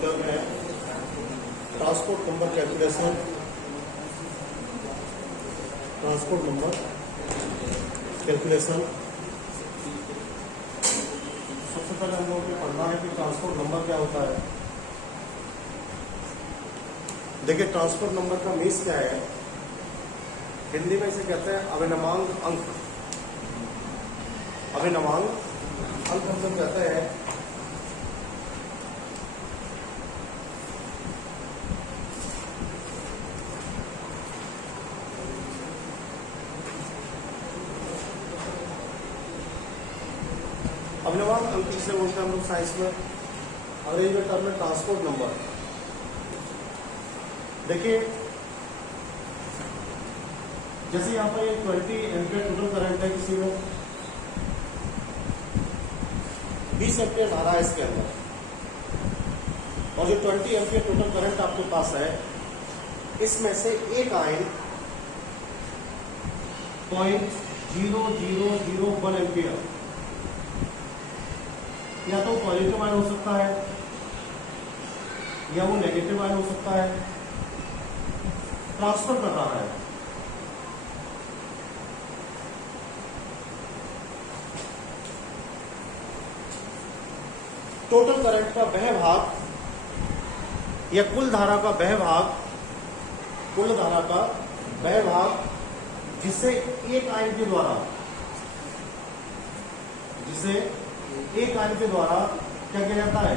Numerical में transport number calculation, transport number calculation. सबसे पहले हम लोगों को पढ़ना है कि ट्रांसपोर्ट नंबर क्या होता है। देखिए, ट्रांसपोर्ट नंबर का मीन्स क्या है। हिंदी में इसे कहते हैं अभिनवांग अंक। अभिनवांग अंक हम लोग कहते हैं अभिनवांग अंक किसे बोलते हैं हम लोग साइंस में, अंग्रेजी में टर्म में ट्रांसपोर्ट नंबर। देखिए, जैसे यहाँ पर 20 एम्पियर टोटल करंट है, किसी में 20 एम्पियर धारा है इसके अंदर, और जो 20 एम्पियर टोटल करंट आपके पास है, इसमें से एक आयन 0.0001 एम्पियर या तो पॉजिटिव आयन हो सकता है या वो नेगेटिव आयन हो सकता है, ट्रांसफर कर रहा है। टोटल करंट का वह भाग या कुल धारा का वह भाग, कुल धारा का वह भाग जिसे एक आयन के द्वारा, जिसे एक आयन के द्वारा क्या किया जाता है,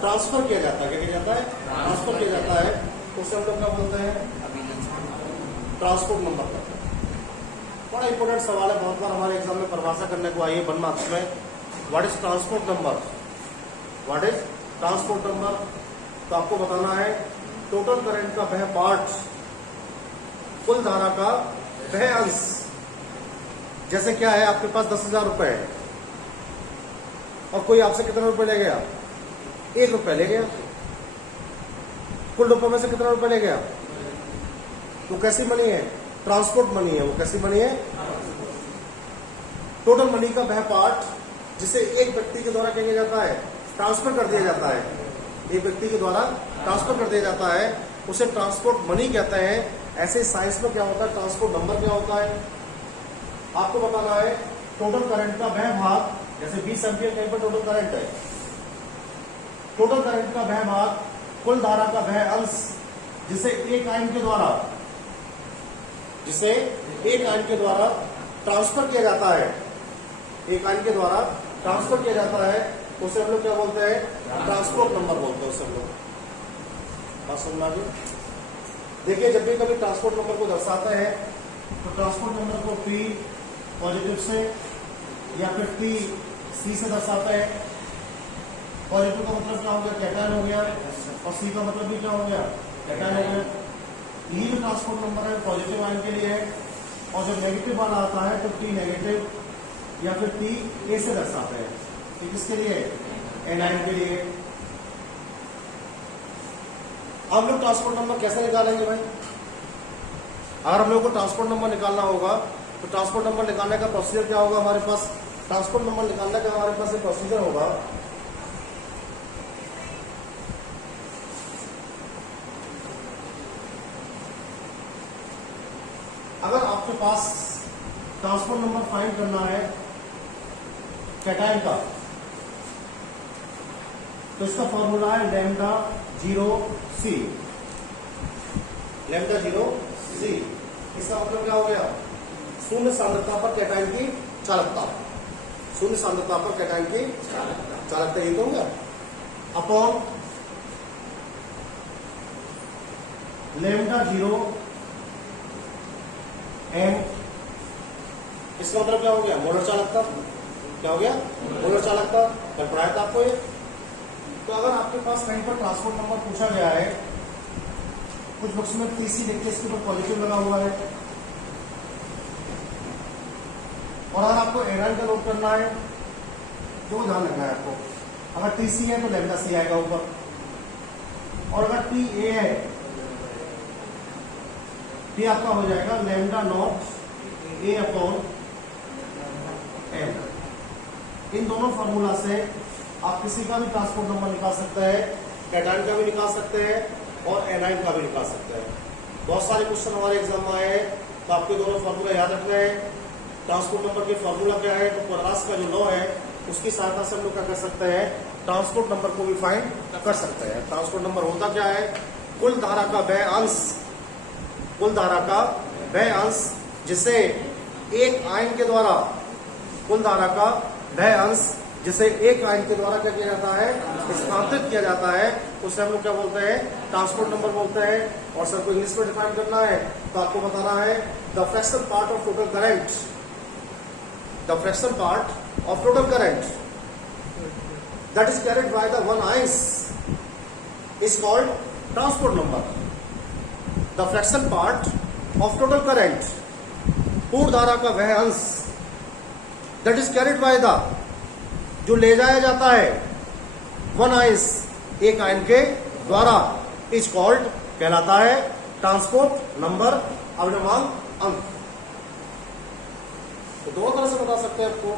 ट्रांसफर किया जाता है। क्या किया जाता है, ट्रांसफर किया जाता है। उसे हम लोग क्या बोलते हैं, ट्रांसपोर्ट नंबर करते हैं। बड़ा इंपॉर्टेंट सवाल है, बहुत बार हमारे एग्जाम में परिभाषा करने को आई है 1 मार्क्स में। What is transport number, what is transport number. तो आपको बताना है टोटल करंट का वह पार्ट, कुल धारा का वह अंश। जैसे क्या है, आपके पास 10,000 रुपए है और कोई आपसे कितना रुपए ले गया, 1 रुपए ले गया। कुल रुपए में से कितना रुपए ले गया, वो कैसी मनी है, ट्रांसपोर्ट मनी है। वो कैसी मनी है, टोटल मनी का वह पार्ट जिसे एक व्यक्ति के द्वारा क्या किया जाता है, ट्रांसफर कर दिया जाता है। एक व्यक्ति के द्वारा ट्रांसफर कर दिया जाता है, उसे ट्रांसपोर्ट मनी कहते हैं। ऐसे साइंस में क्या होता है, ट्रांसपोर्ट नंबर क्या होता है, आपको बताना है टोटल करंट का वह भाग। जैसे 20 एम्पियर कहीं पर टोटल करंट है, टोटल करंट का वह भाग, कुल धारा का वह अंश जिसे एक आयन के द्वारा, जिसे एक आयन के द्वारा ट्रांसफर किया जाता है, एक आयन के द्वारा ट्रांसफर किया जाता है, उसे हम लोग क्या बोलते हैं, ट्रांसपोर्ट नंबर बोलते हैं उसे हम लोग। बात समझ में। देखिए, जब भी कभी ट्रांसपोर्ट नंबर को दर्शाते हैं तो ट्रांसपोर्ट नंबर को P पॉजिटिव से या फिर P C से दर्शाते हैं। पॉजिटिव का मतलब क्या हो गया, कैटायन हो गया, और C का मतलब भी क्या हो गया, कैटायन हो गया। ये जो ट्रांसपोर्ट नंबर है पॉजिटिव आयन के लिए है, और जब नेगेटिव वाला आता है तो T नेगेटिव या फिर T A से दर्शाते हैं। ये किसके लिए, एनायन के लिए। हम लोग ट्रांसपोर्ट नंबर कैसे निकालेंगे भाई, अगर हम लोग को ट्रांसपोर्ट नंबर निकालना होगा तो ट्रांसपोर्ट नंबर निकालने का प्रोसीजर क्या होगा हमारे पास। ट्रांसपोर्ट नंबर निकालने का हमारे पास एक प्रोसीजर होगा। अगर आपके पास ट्रांसपोर्ट नंबर फाइंड करना है कैटायन का, तो इसका फॉर्मूला है लैम्डा 0C। लैम्डा 0C, इसका मतलब क्या हो गया, शून्य सांद्रता पर कैटायन की चालकता। शून्य सांद्रता पर कैटायन की चालकता, ये तो हो गया, अपॉन लैम्डा 0M। इसका मतलब क्या हो गया, मोलर चालकता। क्या हो गया, मोलर चालकता। कर पढ़ाया था आपको ये। तो अगर आपके पास कहीं पर ट्रांसपोर्ट नंबर पूछा गया है, कुछ बुक्स में TC देखिए, इसके ऊपर पॉजिटिव लगा हुआ है, और अगर आपको एनायन का नोट करना है जो ध्यान रखना है आपको, अगर TC है तो लैम्डा C आएगा ऊपर, और अगर TA है, T आपका हो जाएगा lambda naught A upon M। इन दोनों फॉर्मूला से आप किसी का भी ट्रांसपोर्ट नंबर निकाल सकते हैं, कैटायन का भी निकाल सकते हैं और एनाइन का भी निकाल सकते हैं। बहुत सारे क्वेश्चन हमारे एग्जाम में आए हैं, तो आपके दोनों फॉर्मूला याद रखना है। ट्रांसपोर्ट नंबर के फॉर्मूला क्या है, तो परास का जो लॉ है उसकी सहायता से हम लोग क्या कर सकते हैं, ट्रांसपोर्ट नंबर को भी फाइंड कर सकते हैं। ट्रांसपोर्ट नंबर होता क्या है, कुल धारा का वह अंश, कुल धारा का वह अंश जिसे एक आयन के द्वारा, कुल धारा का वह अंश जिसे एक आयन के द्वारा क्या किया जाता है, स्थानांतरित किया जाता है, उसे हम लोग क्या बोलते हैं, ट्रांसपोर्ट नंबर बोलते हैं। और सर को इंग्लिश में डिफाइन करना है तो आपको बताना है the fractional part of total current, the fractional part of total current that is carried by the one ions is called transport number. The fraction part of total current, पूर्ण धारा का वह अंश that is carried by the, जो ले जाया जाता है one ions, एक आयन के द्वारा, is called, कहलाता है ट्रांसपोर्ट नंबर, अवनमांक अंक। तो दो तरह से बता सकते हैं आपको।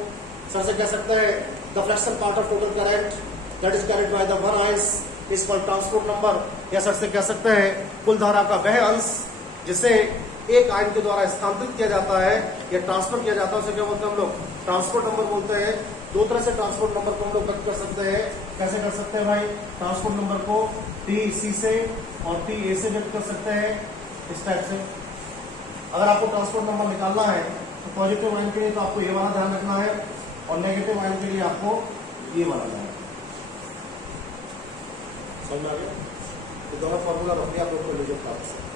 सर से कह सकते हैं the fractional part of total current that is carried by the one ions is called transport number, या सर से कह सकते हैं कुल धारा का वह अंश जिसे एक आयन के द्वारा स्थानांतरित किया जाता है या ट्रांसफर किया जाता है, उसे क्या बोलते हैं हम लोग, ट्रांसपोर्ट नंबर बोलते हैं। दो तरह से ट्रांसपोर्ट नंबर को हम लोग व्यक्त कर सकते हैं। कैसे कर सकते हैं भाई, ट्रांसपोर्ट नंबर को टी से और टी ए से व्यक्त कर सकते हैं, इस टाइप से। अगर आपको ट्रांसपोर्ट नंबर निकालना है तो पॉजिटिव आयन के लिए तो आपको ये वाला ध्यान रखना है और नेगेटिव आयन के लिए आपको ये वाला ध्यान रखना है। समझ में आ गया? ये दोनों फॉर्मूला रखिए आप लोग को लीजिए क्लास से।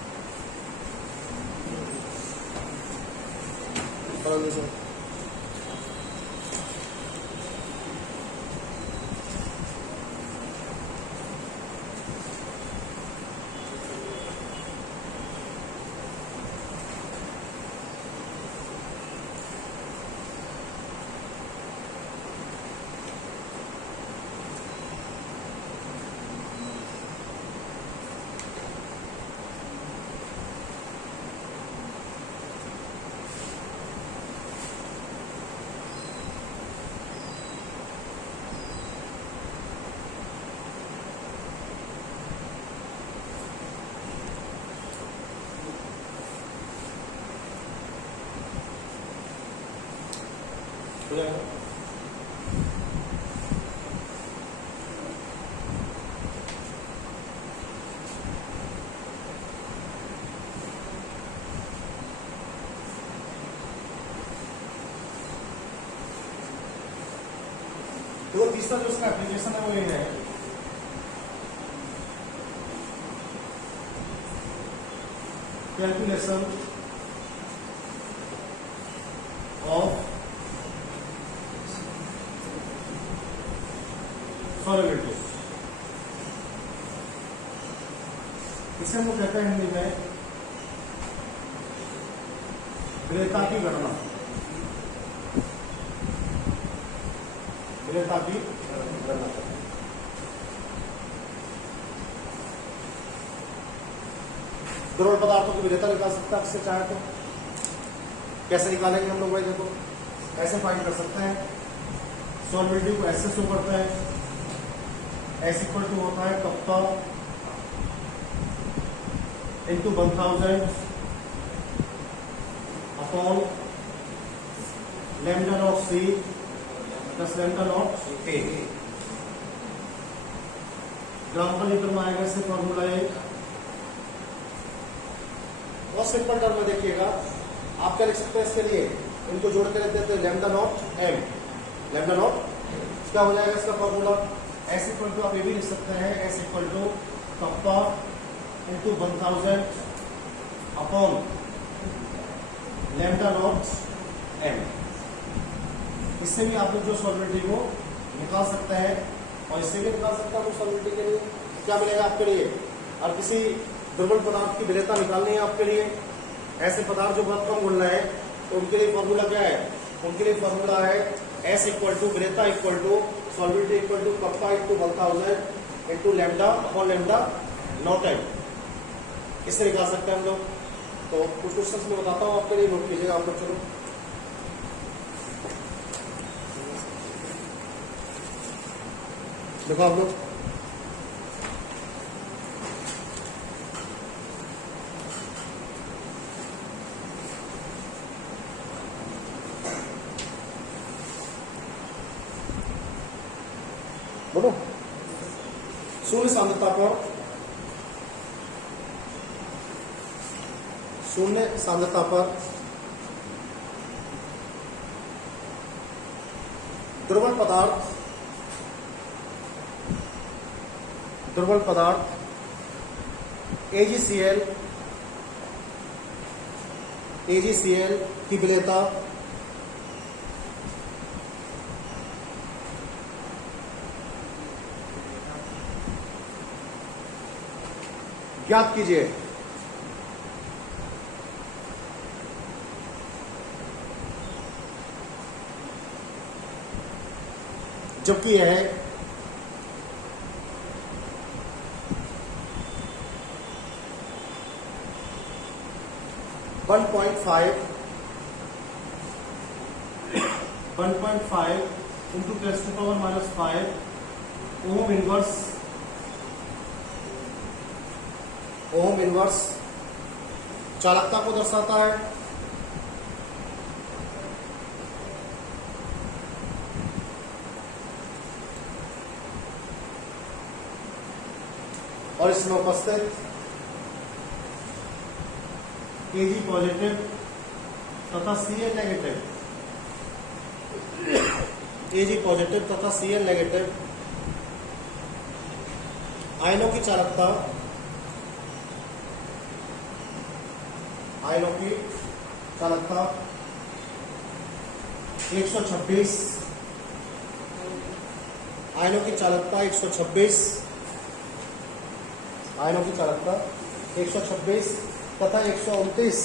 हो जाएगा। देखो तीसरा जो उसका एप्लीकेशन है वो ये है, कैलकुलेशन ऑफ सॉलिबिलिटी। इसे हम लोग कहते हैं हिंदी में विलेयता की गणना, विलेयता की गणना। द्रव्य पदार्थों की विलेयता निकाल सकता है इससे चाहे तो। कैसे निकालेंगे हम लोग भाई, देखो ऐसे फाइंड कर सकते हैं। सॉलिबिलिटी को ऐसे शो करते हैं, एस इक्वल टू होता है kappa into 1000 upon lambda not c plus lambda not a. Gram पर लीटर में आएगा इससे फॉर्मूला है। बहुत सिंपल टर्म में देखिएगा, आप क्या लिख सकते हैं इसके लिए, इनको जोड़ के लिख देते हैं lambda not M, lambda naught क्या हो जाएगा इसका फॉर्मूला, एस इक्वल टू आप ये भी लिख सकते हैं S equal to kappa into 1000 upon lambda not M. इससे भी आप लोग जो सॉलिबिलिटी को निकाल सकते हैं और इससे भी निकाल सकते हैं। सॉलिबिलिटी के लिए क्या मिलेगा आपके लिए, और किसी दुर्बल पदार्थ की विलेयता निकालनी है आपके लिए, ऐसे पदार्थ जो बहुत कम गुण रहे हैं, तो उनके लिए फॉर्मूला क्या है, उनके लिए फॉर्मूला है एस इक्वल टू विलेयता equal to solubility equal to kappa into 1000 into lambda upon lambda not M. इससे निकाल सकते हैं हम लोग। तो कुछ क्वेश्चन में बताता हूँ आपके लिए, नोट कीजिएगा आप लोग। चलो देखो आप लोग, बोलो। शून्य सांद्रता पर, शून्य सांद्रता पर द्रवण पदार्थ AgCl की विलेयता ज्ञात कीजिए। जबकि यह 1.5 into 10⁻⁵ ओम इनवर्स चालकता को दर्शाता है। और इसमें उपस्थित Ag पॉजिटिव तथा Cl नेगेटिव, Ag पॉजिटिव तथा Cl नेगेटिव आयनों की चालकता 126, आयनों की चालकता 126 तथा 129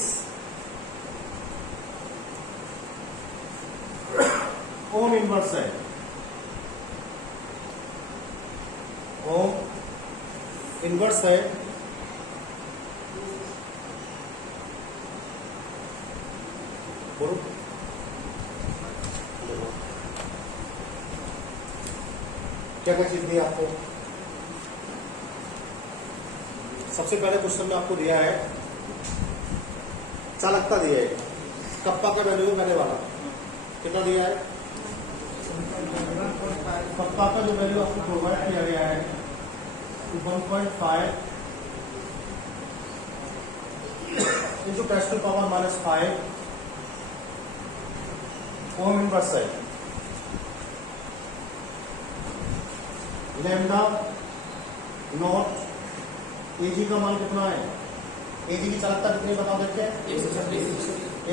ओम इनवर्स है। ओम इनवर्स है। क्या क्या चीज दी आपको? सबसे पहले क्वेश्चन में आपको दिया है चालकता दिया है, कप्पा का वैल्यू मैंने वाला कितना दिया है? कप्पा का जो वैल्यू आपको प्रोवाइड किया गया है 1.5 इंटू 10⁻⁵ ओम इनवर्स है। लैम्डा नॉट Ag का मान कितना है? Ag की चालकता कितनी बता देते हैं?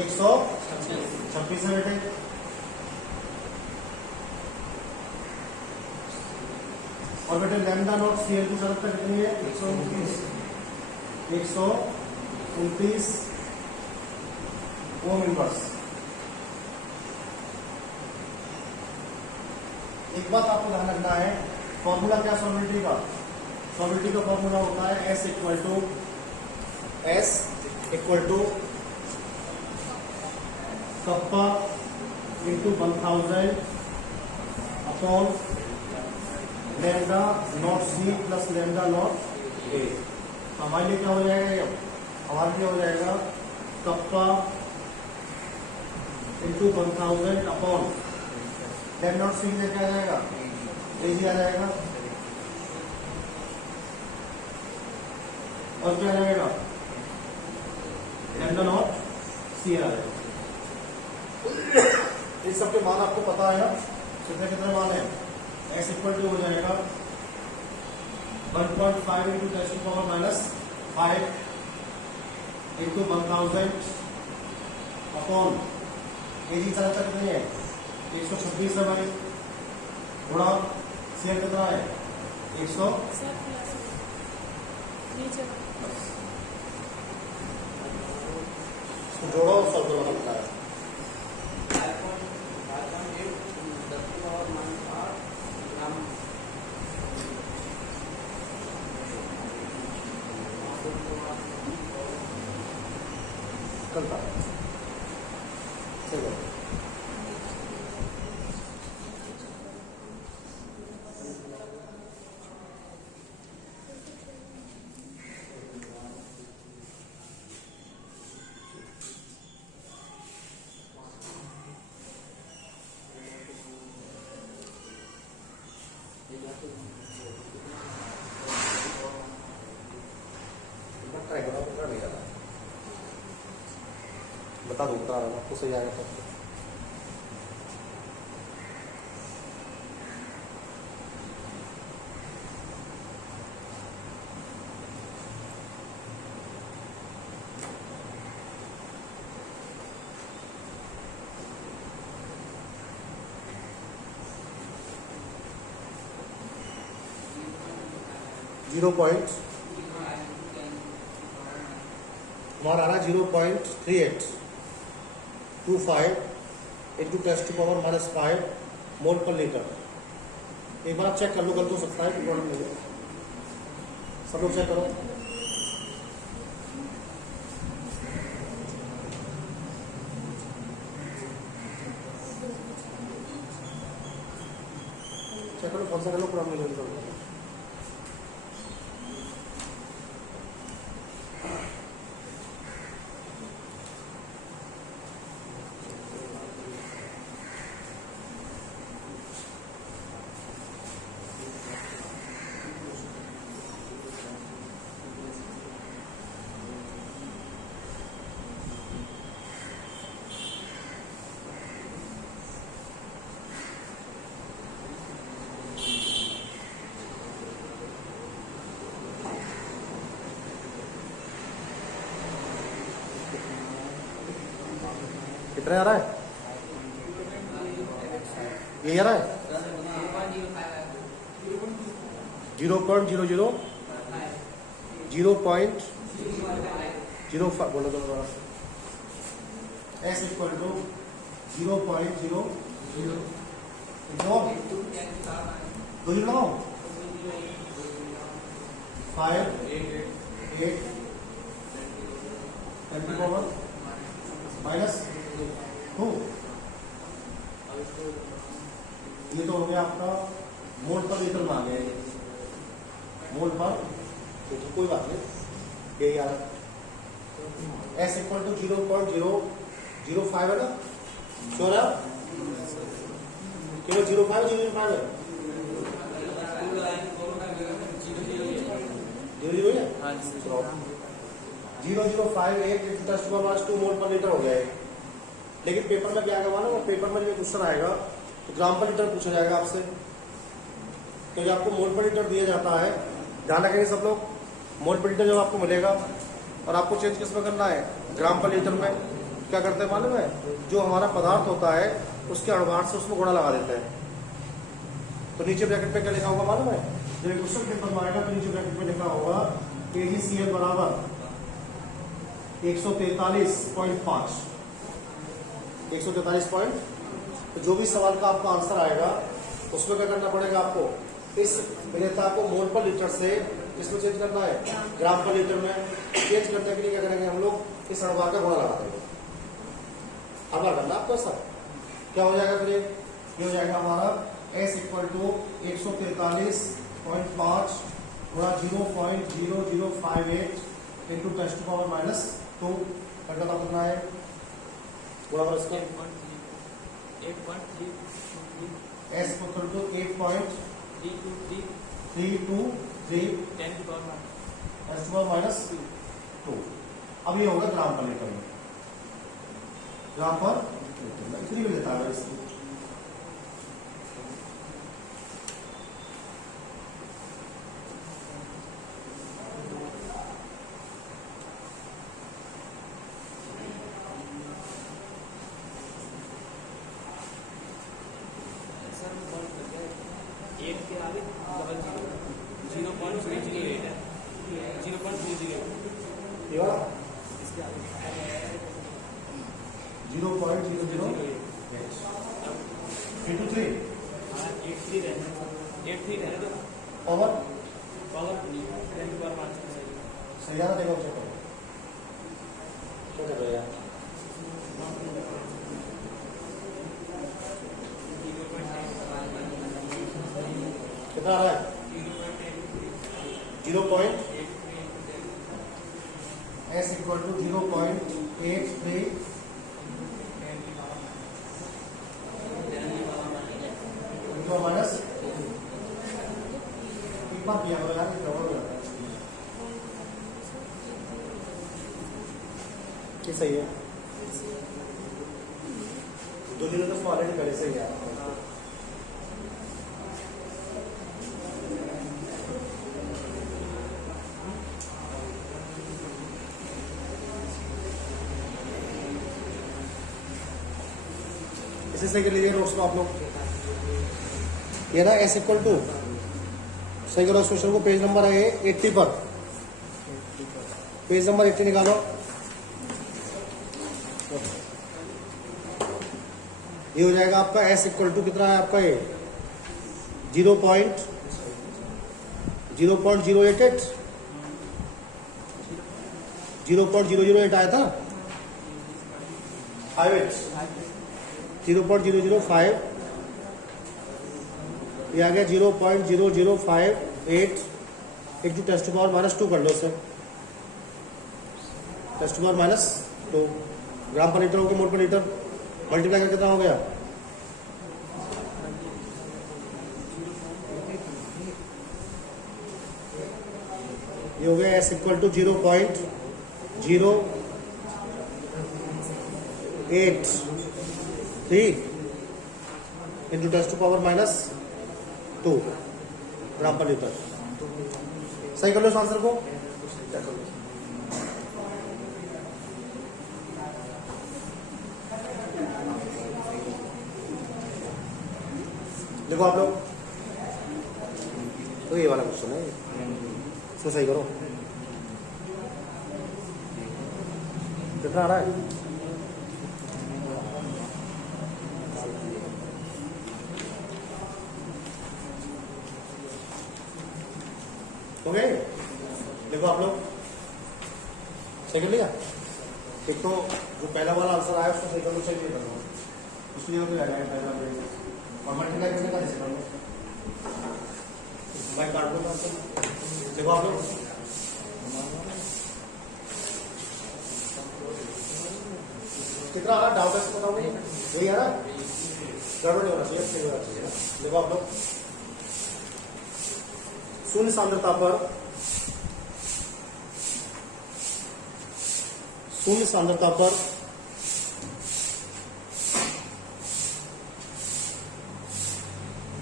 126 है बेटे। और बेटे लैम्डा नॉट Cl की चालकता कितनी है? 129 ओम इनवर्स। एक बात आपको ध्यान रखना है, फॉर्मूला क्या सॉल्वेंटी का? सॉल्वेंटी का फॉर्मूला होता है S equal to kappa into 1000 upon lambda naught C plus lambda naught A। तो हमारे लिए क्या हो जाएगा? हमारे लिए हो जाएगा kappa into 1000 upon lambda naught C क्या आ जाएगा? Ag आ जाएगा। और क्या आ जाएगा? लैम्डा नॉट C आ जाएगा। इन सबके मान आपको पता है ना? कितने मान है? S इक्वल टू हो जाएगा 1.5 इंटू 10⁻⁵ इंटू 1000 अपॉन Ag चालकता कितनी है? 126 है भाई, थोड़ा Cl कितना है? 100 जोड़ो और सॉल्व करना पड़ता है। चलता चलो बता दूँ बता रहा आपको सही आएगा तो। जीरो पॉइंट हमारा आ रहा है 0.3825 इंटू 10⁻⁻5 मोल पर लीटर। एक बार आप चेक कर लो, गलत हो सकता है कि प्रॉब्लम नहीं है। सब लोग चेक करो। चेक करो कौन सा कर लो, प्रॉब्लम नहीं है। कितना आ रहा है? ये आ रहा है 0.00 बोलो तो S इक्वल टू 0.0 दो ही लगाओ 5 8 माइनस 2। ये तो हो गया आपका मोल पर लीटर मांगे, मोल पर तो कोई बात नहीं, यही आ रहा है। S इक्वल टू 0.005 है ना, श्योर है? केवल 0.5 है 0.058 मोल पर लीटर हो गया है। लेकिन पेपर में क्या आएगा मालूम? पेपर में जो क्वेश्चन आएगा तो ग्राम पर लीटर पूछा जाएगा आपसे, तो जब आपको मोल पर लीटर दिया जाता है, ध्यान रखेंगे सब लोग, मोल पर लीटर जब आपको मिलेगा और आपको चेंज किस में करना है, ग्राम पर लीटर में। क्या करते हैं मालूम है? जो हमारा पदार्थ होता है उसके अणुभार से उसमें गुणा लगा देते हैं। तो नीचे ब्रैकेट पे क्या लिखा होगा मालूम है? जब क्वेश्चन पेपर में आएगा तो नीचे ब्रैकेट में लिखा होगा KgCl बराबर 143.5 143 तो जो भी सवाल का आपका आंसर आएगा उसमें क्या करना पड़ेगा आपको? इस विलेयता को मोल पर लीटर से किसमें चेंज करना है? ग्राम पर लीटर में। चेंज करने के लिए क्या करेंगे हम लोग? इस अणुभार का गुणा लगा देंगे। अब करना आपको ऐसा क्या हो जाएगा? फिर ये हो जाएगा हमारा S इक्वल टू 143.5 गुणा 0.0058 इंटू 10⁻⁻2 करना है बराबर इसका 8.3 S इक्वल टू 8.323 10⁻⁻2। अब ये होगा ग्राम पर लीटर में, ग्राम पर इतनी भी लेता है इसकी। सही है ना? देखो चेक करो क्या कर रहे हैं। कितना आ रहा है? 0. S इक्वल टू 0.83 माइनस कितना किया करो यार, ये सही है। 2 दिनों तक ऑलरेडी पहले से ही है। इसे सही कर लीजिए नोट्स में आप लोग। ये ना एस इक्वल टू, सही करो इस क्वेश्चन को। पेज नंबर है 80 पर, पेज नंबर 80 निकालो। ये हो जाएगा आपका एस इक्वल टू कितना है आपका, ये 0.008 0.008 आया था 5 0.0058, ये आ गया 0.0058 इंटू टेस्ट पावर -2 कर लो इसे, टेस्ट पावर -2 ग्राम पर लीटर हो गया, मोल पर लीटर, मल्टीप्लाई करके कितना हो गया, ये हो गया S equal to 0.083 into test power -2 gram पर लीटर। सही कर लो इस आंसर को। देखो आप लोग, तो ये वाला क्वेश्चन है, इसको सही करो। कितना आ रहा है, हो गए। देखो आप लोग, सही कर लिया। एक तो जो पहला वाला आंसर आया उसको सही कर लो, चाहिए करो उसकी जगह पे आ जाएगा पहला और मल्टीप्लाई करने का जैसे कर लो, मैं काट दूंगा आंसर। देखो आप लोग, कितना आ रहा डाउट है बताओ मुझे, वही आ रहा, गड़बड़ नहीं होना चाहिए, सही होना चाहिए। देखो आप लोग, शून्य सांद्रता पर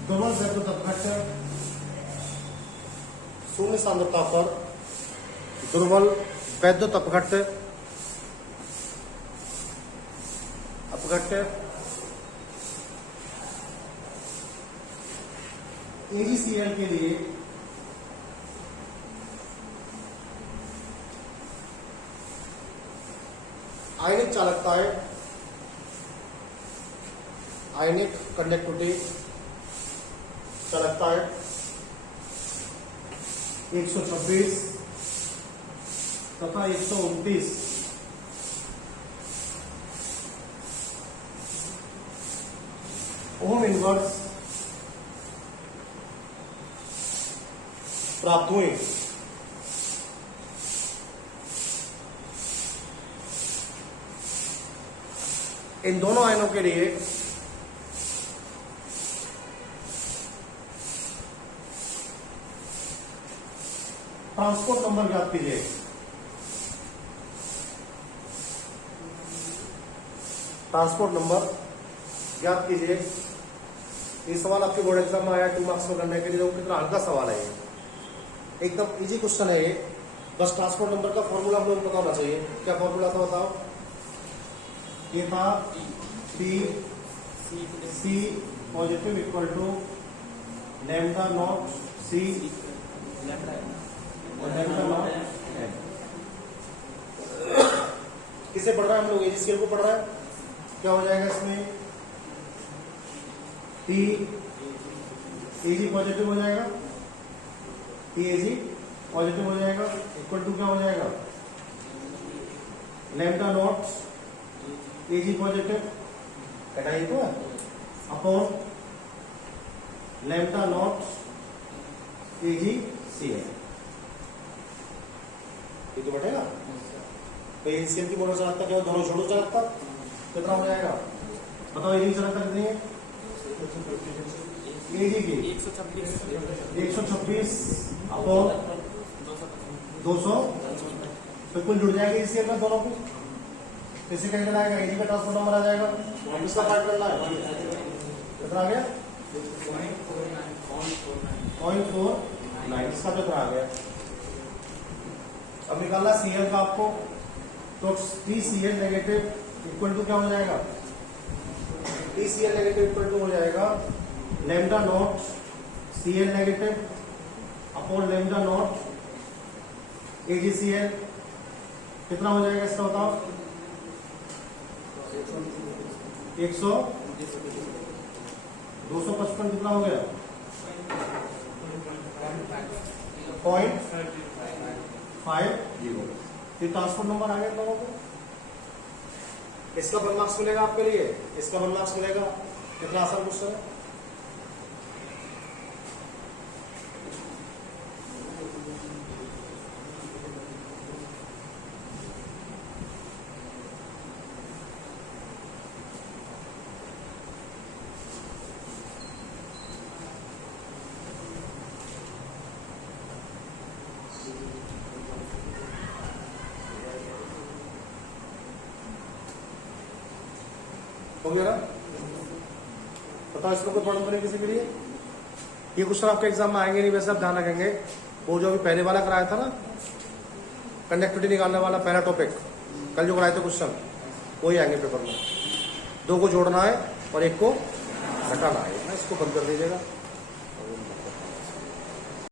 दुर्बल वैद्युत अपघट्ट, शून्य सांद्रता पर दुर्बल वैद्युत अपघट्ट AgCl के लिए आयनिक चालकता है, आयनिक कंडक्टिविटी चालकता है 126 तथा 129 ओम इनवर्स प्राप्त हुए। इन दोनों आयनों के लिए ट्रांसपोर्ट नंबर ज्ञात कीजिए। ट्रांसपोर्ट नंबर ज्ञात कीजिए। ये सवाल आपके बोर्ड एग्जाम में आया 2 मार्क्स में करने के लिए। कितना हल्का सवाल है ये, एकदम इजी क्वेश्चन है ये। बस ट्रांसपोर्ट नंबर का फॉर्मूला हम लोग पता होना चाहिए। क्या फॉर्मूला था बताओ? ये था p c positive equal to lambda not c और लैम्डा नॉट एम। किसे पढ़ रहा है हम लोग? AgCl को पढ़ रहा है। क्या हो जाएगा इसमें? पी Ag पॉजिटिव हो जाएगा, Ag पॉजिटिव हो जाएगा, इक्वल टू क्या हो जाएगा? लैम्डा नॉट Ag पॉजिटिव घटाइए तो अपॉन लैम्डा नॉट AgCl। ये तो बटेगा। तो AgCl की मोटर चालकता क्या? दोनों छोड़ो चालकता कितना हो जाएगा बताओ? Ag की चालकता कितनी है? Ag की 126 अपॉन 200, तो कुल जुड़ जाएगा AgCl में दोनों को। इसी कैंगल आएगा, एजी का ट्रांसपोर्ट नंबर आ जाएगा, इसका फाइंड करना है। कितना आ गया? 0.49, इसका कितना आ गया? अब निकालना CL का आपको, तो TCL नेगेटिव इक्वल टू क्या हो जाएगा? TCL नेगेटिव इक्वल टू हो जाएगा lambda naught CL negative upon lambda not AgCl। कितना हो जाएगा इसका बताओ? 255 कितना हो गया? 0.50। ये ट्रांसपोर्ट नंबर आ गया लोगों को। इसका 1 मार्क्स मिलेगा आपके लिए, इसका 1 मार्क्स मिलेगा। कितना आसान क्वेश्चन है। हो गया ना? बताओ इसको कोई प्रॉब्लम बने किसी के लिए? ये क्वेश्चन आपके एग्जाम में आएंगे नहीं, वैसे आप ध्यान रखेंगे। वो जो अभी पहले वाला कराया था ना, कंडक्टिविटी निकालने वाला पहला टॉपिक, कल जो कराए थे क्वेश्चन, वही आएंगे पेपर में। 2 को जोड़ना है और 1 को घटाना है ना। इसको बंद कर दीजिएगा।